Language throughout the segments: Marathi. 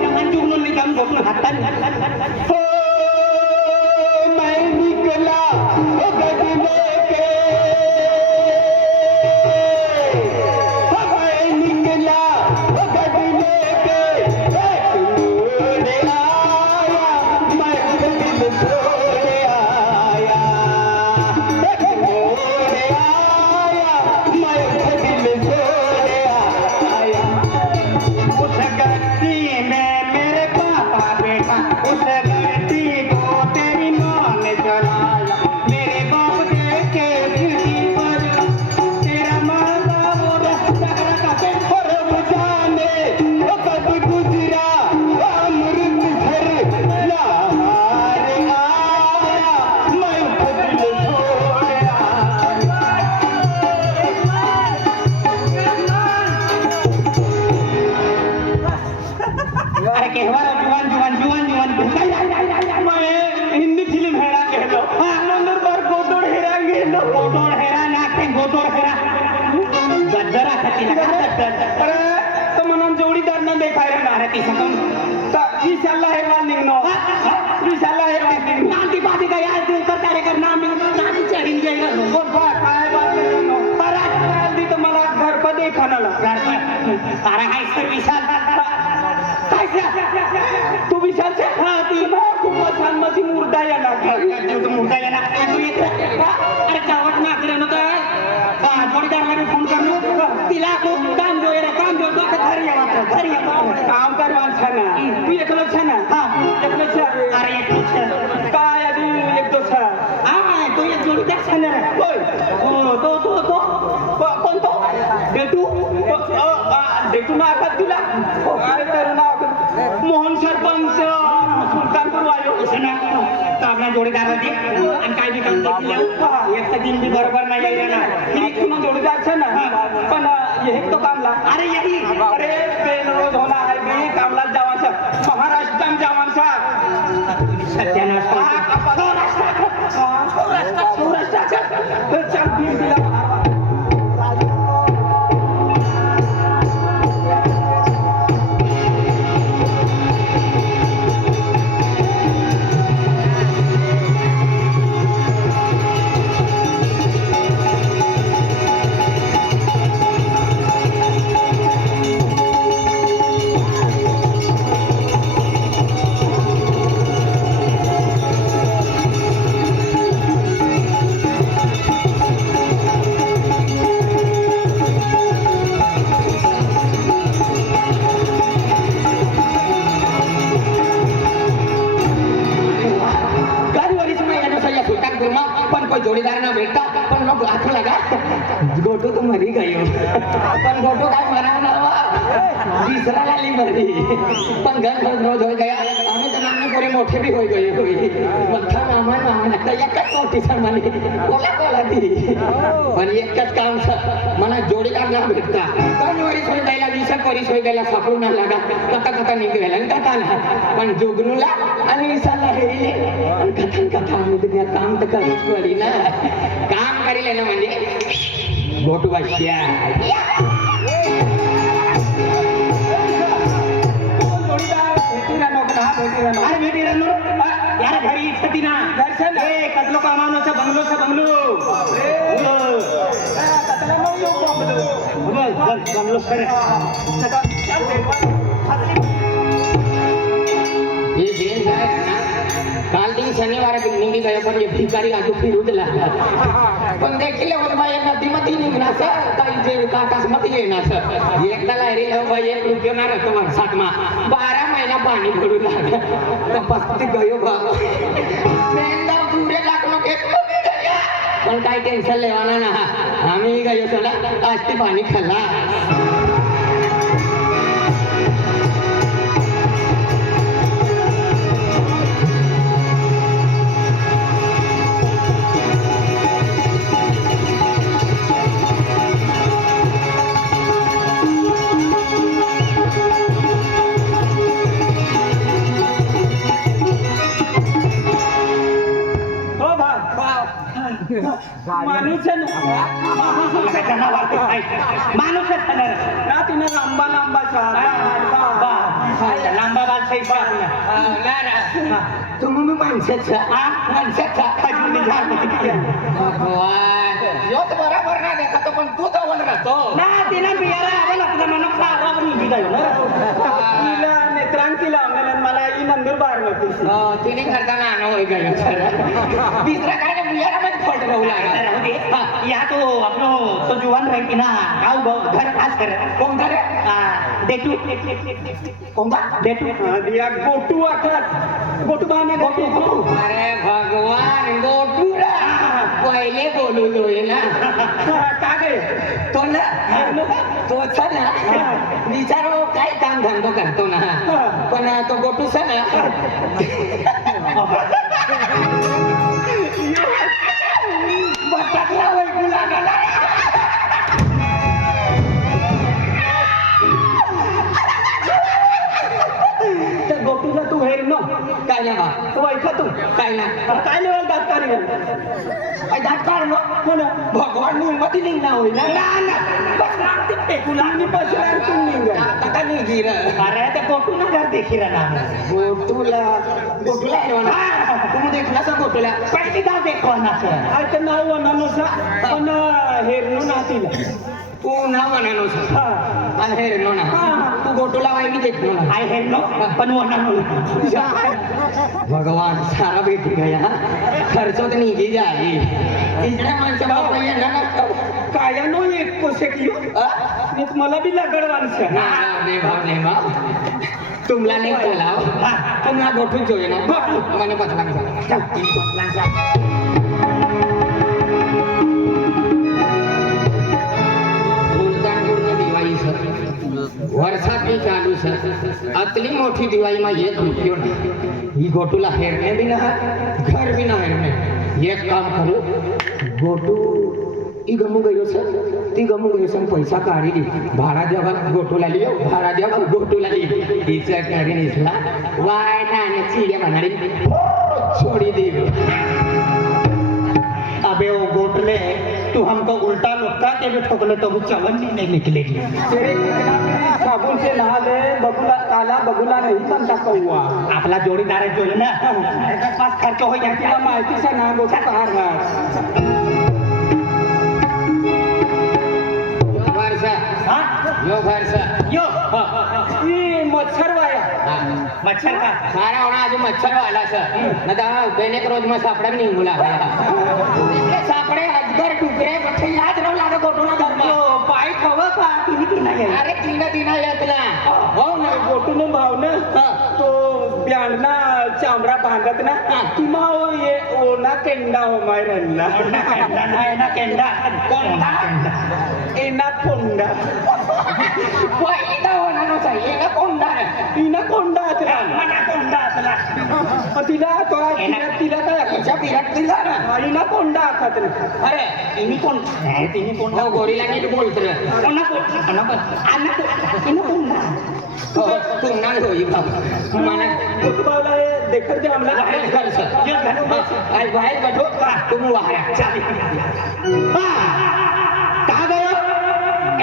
जाऊ आणि जुगनून मी जाऊन झोपणं हाताने हो मैं निकला हो गगने के हो मैं निकला हो गगने के एक मोड़ आया मैं दिल छोड़ आया एक मोड़ आया मैं दिल छोड़ आया उस गलती में मेरे पापा बेटा उस गलती को तेरी माँ ने जलाया मेरे बाप देखे सीढ़ी पर तेरा माता वो रखा का और वो जाने वो कब गुजरा अमृतसर लाहौर आया मैं दिल छोड़ अरे कहवा जुवान जुवान जुवान जुवान मैं हिंदी फिल्म हेरा कहलो नंबर पर गोटोड हेरा गेलो गोटोड हेरा नाके गोटोड हेरा गद्दरा खाती ना अरे तो म्हणून जोडीदार न देखाय ना ती सकून विशाला हे मान निघनो विशाला हे मान निघनो नांदी बाती का यार तू करता रे कर नाम नांदी चढीन गेलो बोल बा काय बात करनो परत दी तो मला घर पर देखाना घर पर तारा हाय सर विशाल तू विशाल से हाँ ती खूप छान माझी मुर्दा या ना तू मुर्दा या ना तू येत अरे जावट ना करे ना काय जोडीदारला मी फोन करनो तिला खूप काम जो रे काम जो तो घरी या मात्र घरी या मात्र काम कर माणसाना तू एकलो छान हां एकलो छान अरे एकलो छान काय आधी एक दो छान हां तो एक जोडीदार छान रे होय तो कोण तो डेटू डेटू ना आकात तुला अरे तर नाव मोहन सरपंच सुलतानपूर वायो आपला जोडीदार होती आणि काय बी काम देखील एक दिन भी बरोबर नाही यायला ना तुम्ही जोडीदार छे ना पण एक तो कामला अरे यही अरे बेन रोज होना है मी कामला जावाचं महाराष्ट्रात जावांचा सत्यानाश सौराष्ट्राच्या चल बीन दिला जोडीदार ना भेटता पण लोक आखू लगा गोटो तो मरी गयो पण गोटो काय मरा ना तीसरा गाली मरी पण घर रोज हो गया आम्ही तर नामे कोरे मोठे भी होई गए होई मथा मामा ना एकच मोठी सन्मानी कोला दी पण एकच काम मला जोडीदार ना भेटता पण वरी सोय द्यायला दिसत वरी सोय द्यायला सापडू ना लागा कथा निघाला कथा पण जुगनूला आणि विसाला हेरिले कथा आम्ही दुनिया काम तर करूच पडी ना काम करेल ना म्हणजे गोटू बाशिया अरे भेटी रानो यार घरी इच्छती ना घरचं ए कतलो कामानोचा बंगलोचा बंगलो बंगलो करे ये जेल जाए ना काल दिन शनिवार के निघी गए पण ये भिकारी आजू फिरूच लागला पण देखील बोल बाई नदीमध्ये निघणार सर काही जे काटास मध्ये येणार सर एकदाला रे बाई 1 रुपया ना रतो वर्षातमा 12 महिना पाणी पडू लागला पस्ती गयो बाबा मेंदा पुरे लागलो के पण काय टेन्शन लेवाना ना आम्ही गयो चला आज ते पाणी खाल्ला माणूस माणूस ना तिने लांबा लांबा रामबाबा सैसा आपला तुम्ही माणसाचा माणसाचा अजून योच बराबर ना देखा पण तू जवळ राहतो ना तिला बियाला हवं लागतं म्हणून सारा निघी जाईल तिला नेत्रांतीला मला ही नंदुरबार नव्हती तिने करताना आणा होय गयो तिसरा काय बियाला पण फट राहू लागला या तो आपलो तो जुवान रहे की ना गाव घर खास कर कोण करे देटू कोणता देटू दिया गोटू आखत गोटू बाना गोटू अरे भगवान गोटूरा पहिले बोललोय ना का गे तो ना तोच ना विचारो काय काम धंदो करतो ना पण तो गोटूस ना बटाटला वैकू लागला त्या गोटूला तू हेर न काय ना तू ऐका तू काय ना काय लेवल दात काढी काय दाट काढलो हो ना भगवान मुलमती निघना होईल ना पेकुला आणि पशुरार तू निघ आता निघी र अरे त्या गोटूला घर देखी राहणार गोटूला गोटूला तुम्ही देखला सा गोटूला पहिली गाव देखवा ना अरे ते नाव वनानुसा पण हेरणू नातीला तू नाव म्हणानो आणि हे नो ना तू गोटूला वाई मी देखलो ना आय हेरणू पण वनानु भगवान सारा भेटी गया खर्च तर निघी जाई इकडे माणसं बाबा येणार कायानो एक कोसे कियो मला बी लगड माणसं तुमला नाही बोलाव तुम्हाला गोठून जोय ना गोठू મને बदला वर्षातली चालू सर अतली मोठी दिवाळी मा येत होती ही गोटूला हेरणे बी ना घर बी ना हेरणे एक काम करू गोटू ती गमू गयो सर ती गमू गयो सर पैसा काढी भाडा द्यावा गोटूला लियो भाडा द्यावा गोटूला लियो तिचा घरी निसला वाय ना चिड्या म्हणाली छोड़ी दी अबे वो गोटले तू हमको उल्टा लुटका के भी ठोकले तो भी चवन्नी नहीं निकलेगी तेरे साबुन से नहा ले बबुला काला बबुला नहीं बनता कौवा आपला जोडीदार जो है ना त्याच्या पास खर्च हो जाती है माहिती से ना गोटा कहार यो वर्षा यो ये मच्छर वाया मच्छर का सारा होना आज मच्छर वाला सर न तो बेनेक रोज में सापड़ा भी नहीं बोला सापड़े अजगर टुकड़े बच्चे याद रहो लाडो गोटूना घर में पाय खावा का तुम्ही की नाही अरे तीना येतला हो ना गोटून भाव ना तो ब्यांडना चामडा बांधत ना किंवा ये ओना केंडा हो माय रनला ना केंडा कोंडा एना कोंडा पहिला होना नो चाहिए ना कोंडा इना कोंडा अतला मना कोंडा अतला तिला तो तिला काय अच्छा विराट दिला ना इना कोंडा आखत अरे इनी कोण तिनी कोंडा गोरीला नीट बोलत कोणा कोंडा तुम ना होई बाबा मना कुटुंबाला देखत दे आम्हाला आई बाहेर बैठो तुम वहां चाली कहा गयो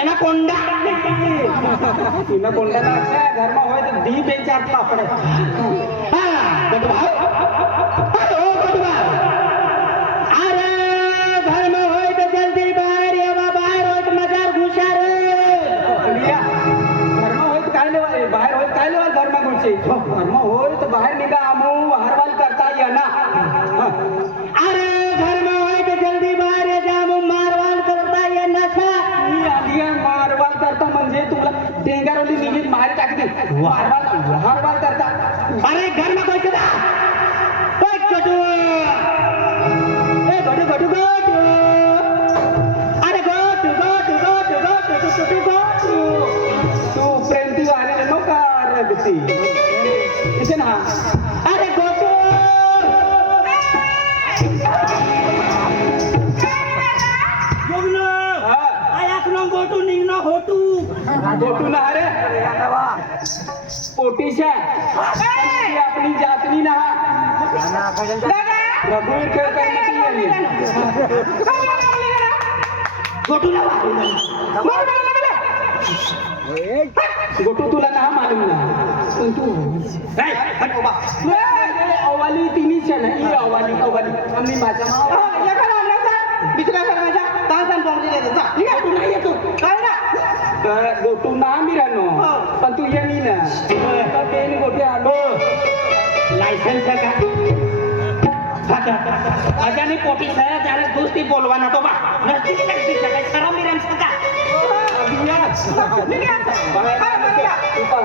एना कोंडा इना कोंडा ना घर में होय तो दी बेन चार पापड़ हां बटवा हेलो बटवा अरे घर में होय तो जल्दी बाहर ये बाहर होय तो मजार घुसा रे लिया घर में होय तो काय ले बाहर होय काय ले घर में घुसे घर में होय तो बाहर निघा आमू हरवाल करता ये ना अरे घर में होय तो जल्दी बाहर ये जामू मारवाल करता ये नशा मारवाल करता म्हणजे तुला डेंगारोली निघित बाहेर टाकते मारवाल करता अरे घर में कोई चला गटू ए गटू गटू गटू अरे गटू गटू गटू गटू गटू गटू तू प्रेमती वाले नो का रगती इसे ना अरे गटू गोटू निघणं होटू गोटू ना अरे पोटीशा आपली जातनी ना रघुवीर गोटूला गोटू तुला ना मालूम ना पण तू नाही अवाली तिन्हीच आहे ना ही अवाली आम्ही माझा तू नाही येतो काय ना गोटू ना मी राहनो पण तू ये नाही ना पेन गोटे आलो लायसन्स का अजानी पोटी सर त्याला दोस्ती बोलवाना तो बा नसती काय खरा मी राम सका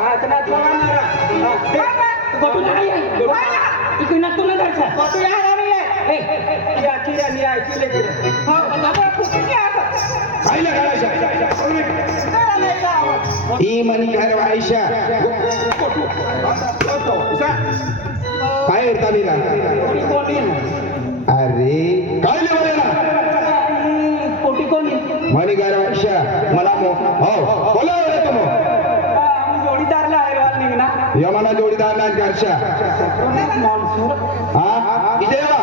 हात ना गोटू नाही इकडे ना तू ना घरचा गोटू या रामी आहे ही मनी घर आयशा काय येता मीरा अरे काय लेवलेला पोटी कोणी मनी घर आयशा मला हो बोला रे तुम जोडीदारला अहवाल निघना यमाना जोडीदार ना घरशा हा इथे या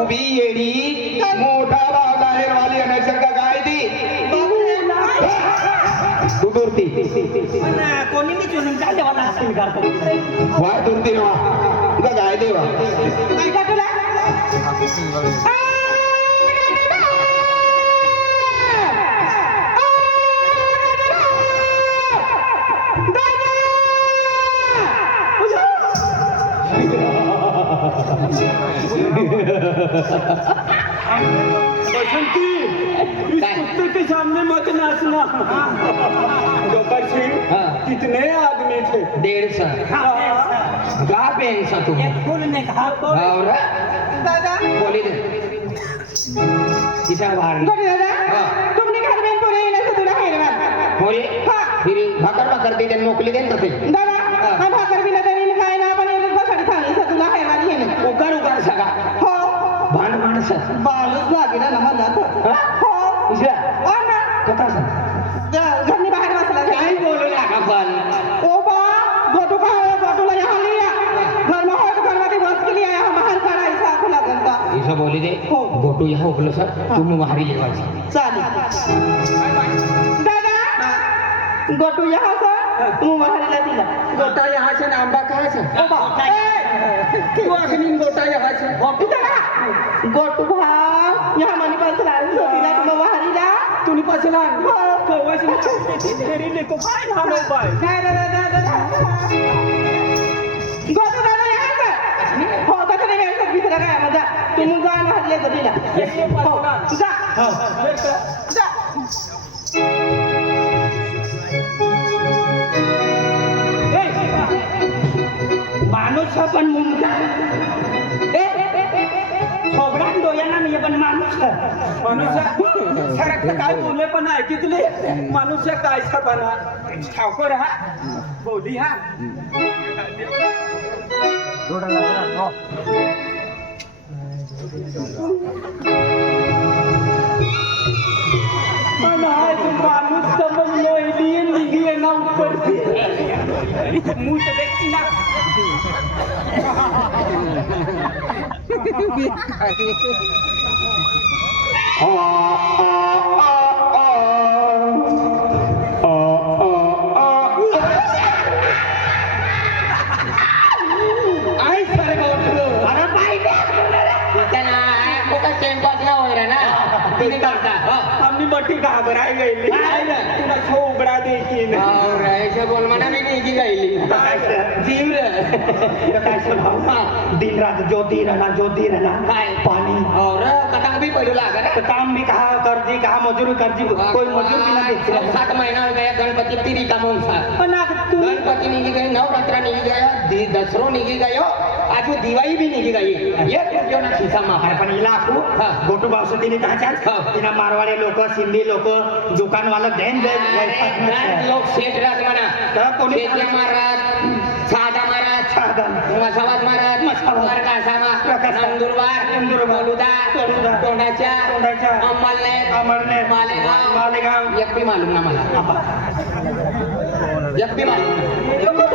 उभी येडी मोठा बाग आहे वाली अनेक काय ती तू दुरती कोणी मी चुनून काय देवाला हसून करतो वा दुरती ना तुला काय देवा बसंती इस कुत्ते के सामने मत नाचना गब्बर सिंह कितने आदमी थे 150 गा पेंसा तू फूल ने कहा और दादा बोली दे किसा बाहर तुमने घर में पूरे इन्हें से दूल्हा है बोली फिर भाकर दे देन मोकली देन तते दादा हम भाकर भी न देनी खाए ना पण इन्हें बस अडथानी से दूल्हा है वाली है उकार सगा हो भांड माणस बालच लागेल ना मला तर हो इशा ना कथा सांग घरनी बाहेर बसला काय बोलू लागा पण ओ बा गोटूला यहाँ लिया घर में हो तो घर में बस के लिए आया हम बाहर खड़ा ऐसा खुला गंदा ऐसा बोली दे हो गोटू यहाँ उकलो सर तुम बाहरी लेवायची चालेल दादा गोटू यहाँ से तू बाहर ला दिला गोटा यहाँ से आंबा कहाँ से ओ बा तू अग्नि गोटा यहाँ से गोटू दादा गोटू भाव यहाँ मनी पास लाल सो दिला तुम बाहर ला तूने पास लाल हो वैसे तेरी ने को काय नाम है भाई काय दादा गोटू दादा यहाँ से हो कथा नहीं मेरे साथ बिसरा गया मजा तुम जान हल्ले दिला हो जा हां जा माणूस पण मुंगा सोबडान डोळ्यांना मी पण माणूस सारखं काय बोलले पण ऐकितले माणूस काय सपना ठाकर हा बोली हा माणूस समजलो एलियन निघले ना ऊपर मूठ व्यक्ती ना आम्ही मोठी घाबराय गेली तुला छो उघडा देखील बोल म्हणा मी निघी गायली जीव दिन रात ज्योति रहना काय पानी और कथा भी पड़ू लागा तो काम भी कहा कर्जी कहा मजूरी कर्जी कोई मजूर भी ना देते 7 महीना हो गया गणपति तिरी का मोंसा गणपति निघी गई नवरात्र निघी गया दसरो निघी गयो आज दिवाळी भी निघी गई एक रुपया ना खिसा मा पण हिला आखू गोटू बावसतीने त्याच्यात तिला मारवाडी लोक सिंधी लोक दुकानवाला देन लोक शेठ राहत म्हणा कोणी महाराज साधा महाराज मसावाद महाराज मसावाद कासामा नंदुरबार बलुदा तोंडाच्या अमलनेर मालेगाव एक भी मालूम ना मला एक भी मालूम